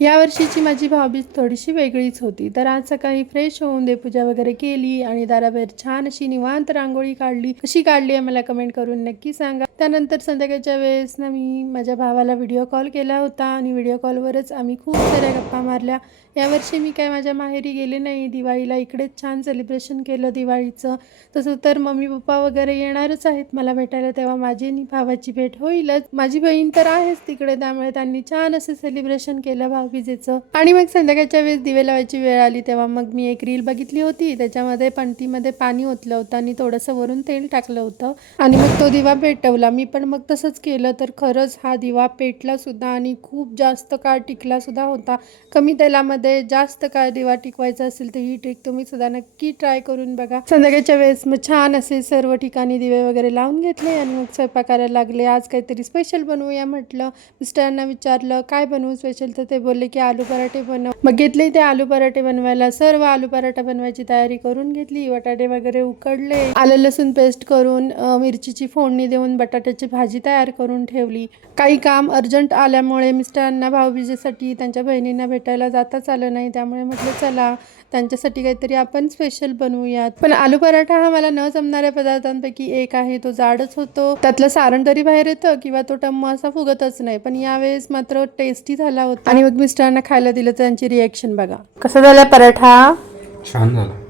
या वर्षीची माझी भाऊबीज थोडीशी वेगळीच होती. तर आज सकाळी फ्रेश होऊन देवपूजा वगैरे केली आणि दाराबाहेर छान अशी निवांत रांगोळी काढली. कशी काढली आहे मला कमेंट करून नक्की सांगा. त्यानंतर संध्याकाळच्या वेळेस ना मी माझ्या भावाला व्हिडिओ कॉल केला होता आणि व्हिडिओ कॉलवरच आम्ही खूप साऱ्या गप्पा मारल्या. यावर्षी मी काय माझ्या माहेरी गेले नाही. दिवाळीला इकडेच छान सेलिब्रेशन केलं दिवाळीचं. तसं तर मम्मी पप्पा वगैरे येणारच आहेत मला भेटायला, तेव्हा माझी आणि भावाची भेट होईलच. माझी बहीण तर आहेच तिकडे, त्यामुळे त्यांनी छान असे सेलिब्रेशन केलं भाऊबीजेचं. आणि मग संध्याकाळच्या वेळेस दिवे लावायची वेळ आली तेव्हा मग मी एक रील बघितली होती. त्याच्यामध्ये पणतीमध्ये पाणी ओतलं होतं आणि थोडंसं वरून तेल टाकलं होतं आणि मग तो दिवा पेटवला. मी पण मग तसंच केलं, तर खरंच हा दिवा पेटला सुद्धा आणि खूप जास्त काळ टिकला सुद्धा होता. कमी तेलामध्ये जास्त काळ दिवा टिकवायचा असेल तर ही ट्रिक तुम्ही सुद्धा नक्की ट्राय करून बघा. संध्याकाळच्या वेळेस मग छान असे सर्व ठिकाणी दिवे वगैरे लावून घेतले आणि मग स्वयंपाक करायला लागले. आज काहीतरी स्पेशल बनवूया म्हटलं. मिस्टरांना विचारलं काय बनवू स्पेशल, तर ते बोलले की आलू पराठे बनव. मग घेतले ते आलू पराठे बनवायला. सर्व आलू पराठा बनवायची तयारी करून घेतली. बटाटे वगैरे उकडले, आलं लसूण पेस्ट करून मिरचीची फोडणी देऊन बटाट्याची भाजी तयार करून ठेवली. काही काम अर्जंट आल्यामुळे मिस्टरांना भाऊबीजेसाठी त्यांच्या बहिणींना भेटायला जाताच आलं नाही, त्यामुळे म्हटलं चला त्यांच्यासाठी काहीतरी आपण स्पेशल बनवूयात. पण आलू पराठा हा मला न जमणाऱ्या पदार्थांपैकी एक आहे. तो जाडच होतो, त्यातलं सारण तरी बाहेर येतं किंवा तो टम्म असा फुगतच नाही. पण यावेळेस मात्र टेस्टी झाला होता आणि मग मिस्टरांना खायला दिलं तर त्यांची रिॲक्शन बघा. कसा झाला पराठा? छान झाला.